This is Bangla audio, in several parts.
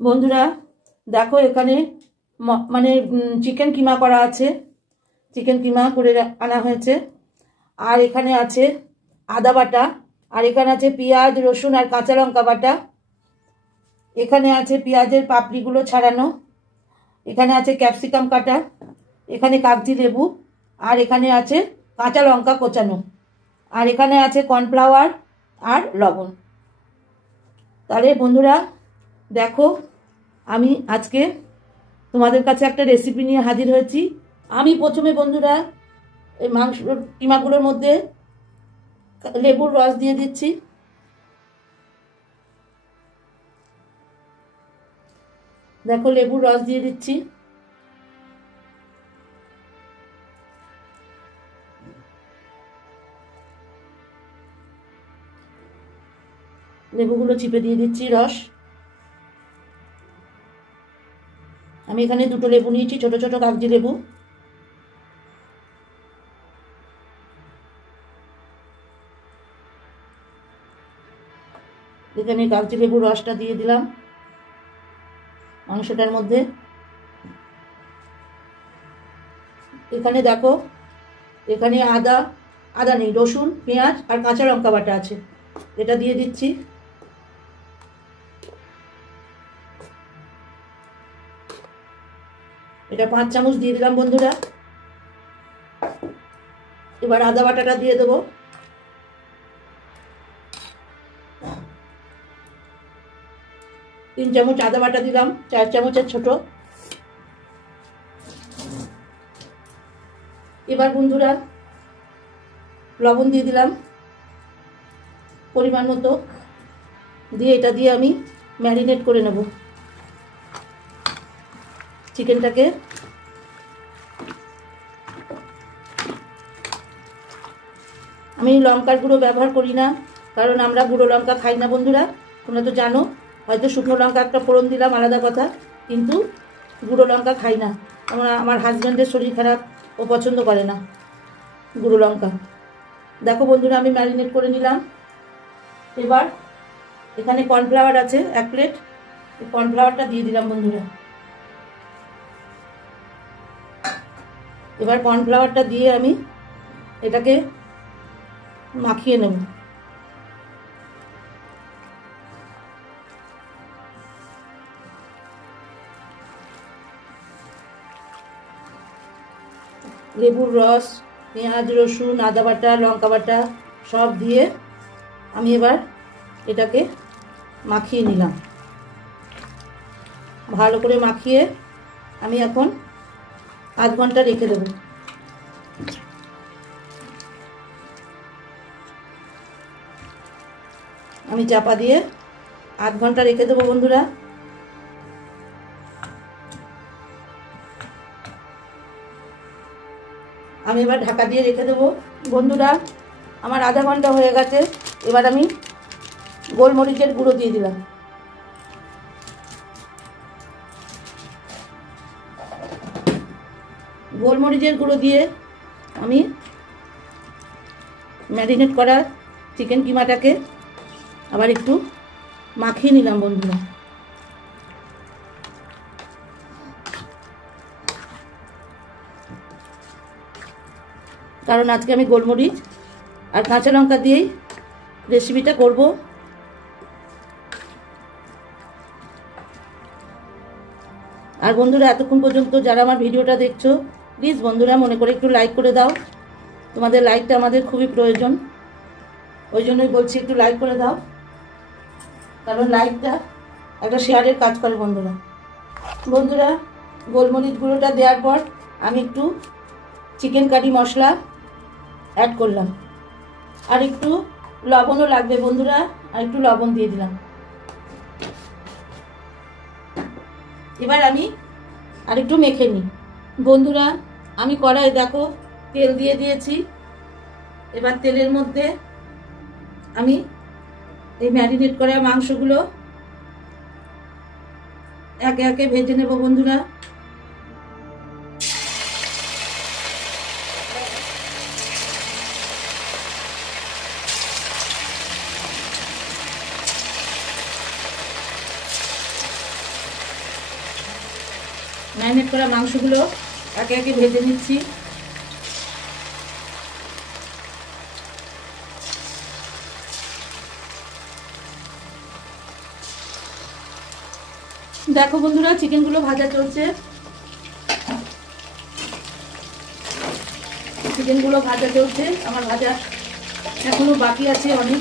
বন্ধুরা দেখো এখানে মানে চিকেন কিমা করা আছে, চিকেন কিমা করে আনা হয়েছে। আর এখানে আছে আদা বাটা, আর এখানে আছে পেঁয়াজ রসুন আর কাঁচা লঙ্কা বাটা, এখানে আছে পেঁয়াজের পাপড়িগুলো ছাড়ানো, এখানে আছে ক্যাপসিকাম কাটা, এখানে কাগজি লেবু, আর এখানে আছে কাঁচা লঙ্কা কোচানো, আর এখানে আছে কর্নফ্লাওয়ার আর লবণ। তাহলে বন্ধুরা দেখো আমি আজকে তোমাদের কাছে একটা রেসিপি নিয়ে হাজির হয়েছি। আমি প্রথমে বন্ধুরা এই মাংস কিমাগুলোর মধ্যে লেবুর রস দিয়ে দিচ্ছি। দেখো লেবুর রস দিয়ে দিচ্ছি। লেবুগুলো চিপে দিয়ে দিচ্ছি রস। আমি এখানে দুটো লেবু নিয়েছি, ছোট ছোট কাগজি লেবু। এখানে কাগজি লেবুর রসটা দিয়ে দিলাম মাংসটার মধ্যে। এখানে দেখো এখানে আদা নেই, রসুন পেঁয়াজ আর কাঁচা লঙ্কা বাটা আছে, এটা দিয়ে দিচ্ছি। এটা 5 চামচ দিয়ে দিলাম বন্ধুরা। এবার আদা বাটাটা দিয়ে দেবো। তিন চামচ আদা বাটা দিলাম, 4 চামচের ছোট। এবার বন্ধুরা লবণ দিয়ে দিলাম পরিমাণ মতো, দিয়ে এটা দিয়ে আমি ম্যারিনেট করে নেব চিকেনটাকে। আমি লঙ্কার গুঁড়ো ব্যবহার করি না, কারণ আমরা গুঁড়ো লঙ্কা খাই না বন্ধুরা, তোমরা তো জানো। হয়তো শুকনো লঙ্কা একটা ফোড়ন দিলাম আলাদা কথা, কিন্তু গুঁড়ো লঙ্কা খাই না। আমার হাজব্যান্ডের শরীর খারাপ, ও পছন্দ করে না গুঁড়ো লঙ্কা। দেখো বন্ধুরা আমি ম্যারিনেট করে নিলাম। এবার এখানে কর্নফ্লাওয়ার আছে 1 প্লেট, এই কর্নফ্লাওয়ারটা দিয়ে দিলাম বন্ধুরা। এবার কর্নফ্লাওয়ারটা দিয়ে আমি এটাকে মাখিয়ে নেব। লেবুর রস পেঁয়াজ রসুন আদা বাটা লঙ্কা বাটা সব দিয়ে আমি এবার এটাকে মাখিয়ে নিলাম। ভালো করে মাখিয়ে আমি এখন আধ ঘন্টা রেখে দেব। আমি চাপা দিয়ে আধ ঘন্টা রেখে দেবো বন্ধুরা। আমি এবার ঢাকা দিয়ে রেখে দেবো বন্ধুরা। আমার আধা ঘন্টা হয়ে গেছে। এবার আমি গোলমরিচের গুঁড়ো দিয়ে দিলাম। গোলমরিচের গুঁড়ো দিয়ে আমি ম্যারিনেট করা চিকেন কিমাটাকে আবার একটু মাখিয়ে নিলাম বন্ধুরা। কারণ আজকে আমি গোলমরিচ আর কাঁচা লঙ্কা দিয়েই রেসিপিটা করব। আর বন্ধুরা এতক্ষণ পর্যন্ত যারা আমার ভিডিওটা দেখছো, প্লিজ বন্ধুরা মনে করে একটু লাইক করে দাও। তোমাদের লাইকটা আমাদের খুবই প্রয়োজন, ওই জন্যই বলছি একটু লাইক করে দাও, কারণ লাইকটা একটা শেয়ারের কাজ করে বন্ধুরা। বন্ধুরা গোলমরিচ গুঁড়োটা দেওয়ার পর আমি একটু চিকেন কারি মশলা অ্যাড করলাম, আর একটু লবণও লাগবে বন্ধুরা, আর একটু লবণ দিয়ে দিলাম। এবার আমি আর একটু মেখে নিই বন্ধুরা। আমি কড়াই দেখো তেল দিয়ে দিয়েছি। এবার তেলের মধ্যে আমি এই ম্যারিনেট করা মাংসগুলো একে একে ভেজে নেব বন্ধুরা। ম্যারিনেট করা মাংসগুলো একে একে ভেজে নিচ্ছি। দেখো বন্ধুরা, চিকেনগুলো ভাজা চলছে। চিকেনগুলো ভাজা চলছে, আমার ভাজা এখনো বাকি আছে অনেক।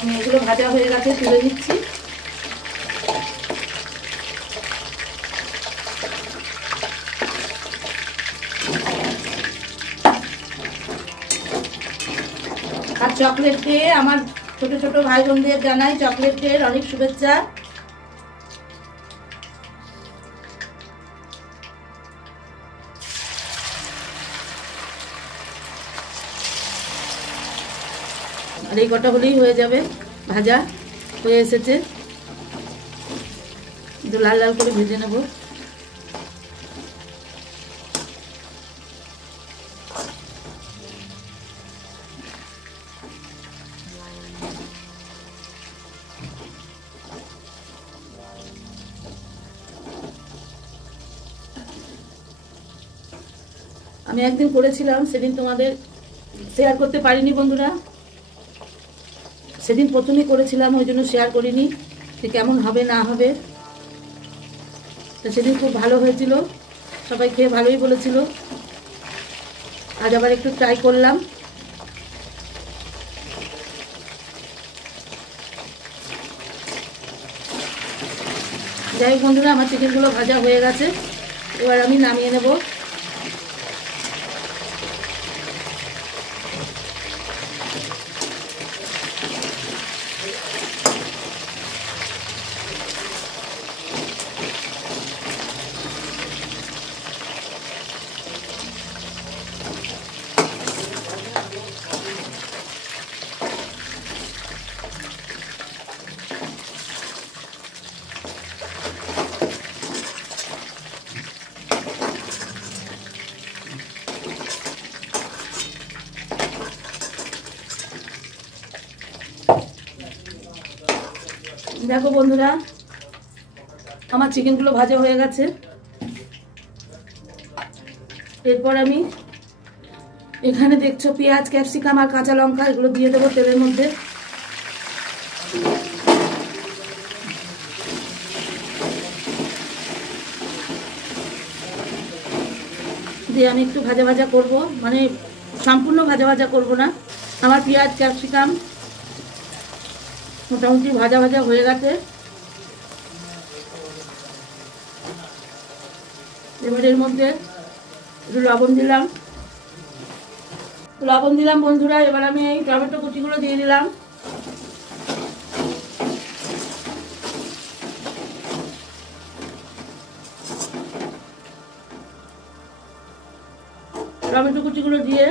আমি এগুলো ভাজা হয়ে গেছে, তুলে নিচ্ছি। আর চকলেট ডে আমার ছোট ছোট ভাই বোনদের জানাই চকলেট ডে অনেক শুভেচ্ছা। আর এই কটা হলেই হয়ে যাবে, ভাজা হয়ে এসেছে। একটু লাল লাল করে ভেজে নেব। আমি একদিন করেছিলাম, সেদিন তোমাদের শেয়ার করতে পারিনি বন্ধুরা। সেদিন প্রথমেই করেছিলাম, ওই জন্য শেয়ার করিনি যে কেমন হবে না হবে। তো সেদিন খুব ভালো হয়েছিল, সবাই খেয়ে ভালোই বলেছিল। আজ আবার একটু ট্রাই করলাম। যাই হোক বন্ধুরা, আমার চিকেনগুলো ভাজা হয়ে গেছে, এবার আমি নামিয়ে নেব। দেখো বন্ধুরা, আমার চিকেনগুলো ভাজা হয়ে গেছে। এরপর আমি এখানে দেখছো পেঁয়াজ, ক্যাপসিকাম আর কাঁচা লঙ্কা, এগুলো দিয়ে দেবো তেলের মধ্যে। দিয়ে আমি একটু ভাজা ভাজা করব, মানে সম্পূর্ণ ভাজা ভাজা করব না। আমার পেঁয়াজ ক্যাপসিকাম মোটামুটি ভাজা ভাজা হয়ে গেছে। এবার এর মধ্যে একটু লবণ দিলাম বন্ধুরা। এবার আমি এই টমেটো কুচিগুলো দিয়ে দিলাম। টমেটো কুচিগুলো দিয়ে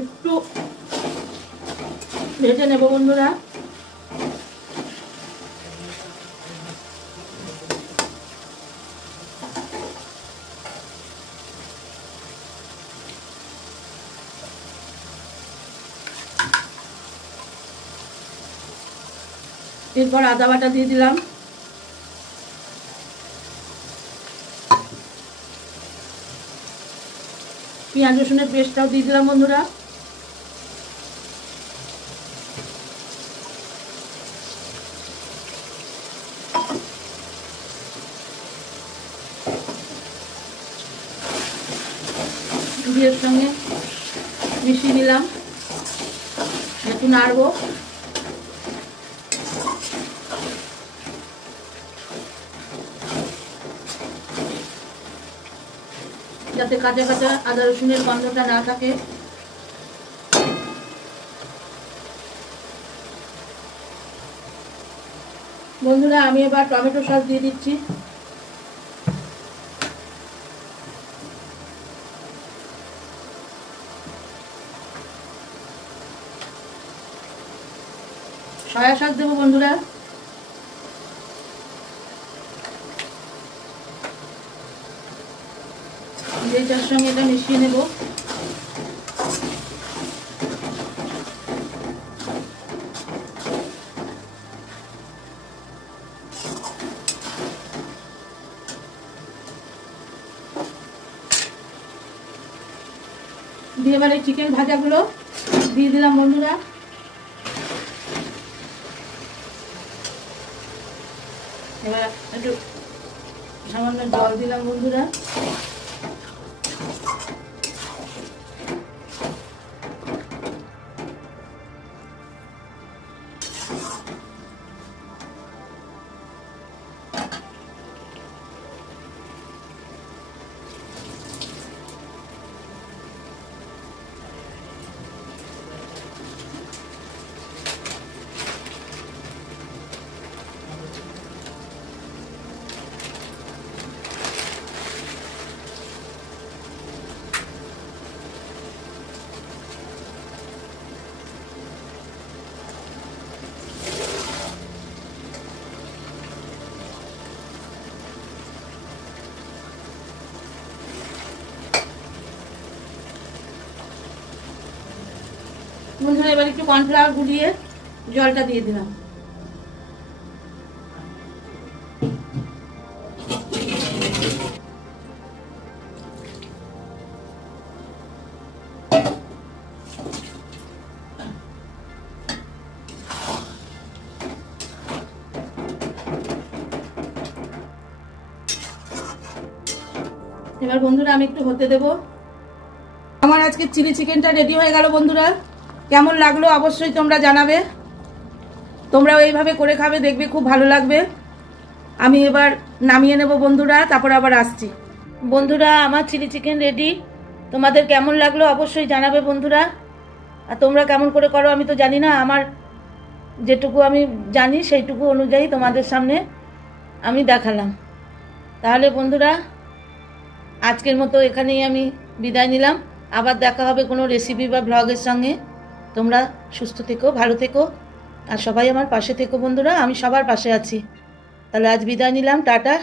একটু ভেজে নেব বন্ধুরা। এরপর আদা বাটা দিয়ে দিলাম। পেঁয়াজ রসুনের পেস্টটাও দিয়ে দিলাম বন্ধুরা। ঘিয়ের সঙ্গে মিশিয়ে দিলাম, একটু নাড়বো। যাতে কাঁচা কাঁচা আদা রসুনের গন্ধটা না থাকে। বন্ধুরা, আমি এবার টমেটো সস দিয়ে দিচ্ছি। সয়া সস দেবো বন্ধুরা। যেটার সঙ্গে এটা মিশিয়ে নেব। এবার এই চিকেন ভাজাগুলো দিয়ে দিলাম বন্ধুরা। এবার একটু সামান্য জল দিলাম বন্ধুরা। বন্ধুরা এবার একটু কর্নফ্লাওয়ার গুলিয়ে জলটা দিয়ে দিলাম। এবার বন্ধুরা আমি একটু হতে দেব। আমার আজকে চিলি চিকেনটা রেডি হয়ে গেল বন্ধুরা। কেমন লাগলো অবশ্যই তোমরা জানাবে। তোমরাও এইভাবে করে খাবে, দেখবে খুব ভালো লাগবে। আমি এবার নামিয়ে নেব বন্ধুরা, তারপর আবার আসছি। বন্ধুরা আমার চিলি চিকেন রেডি। তোমাদের কেমন লাগলো অবশ্যই জানাবে বন্ধুরা। আর তোমরা কেমন করে করো আমি তো জানি না, আমার যেটুকু আমি জানি সেইটুকু অনুযায়ী তোমাদের সামনে আমি দেখালাম। তাহলে বন্ধুরা আজকের মতো এখানেই আমি বিদায় নিলাম। আবার দেখা হবে কোনো রেসিপি বা ব্লগের সঙ্গে। তোমরা সুস্থ থেকো, ভালো থেকো, আর সবাই আমার পাশে থেকো বন্ধুরা। আমি সবার পাশে আছি। তাহলে আজ বিদায় নিলাম, টাটা।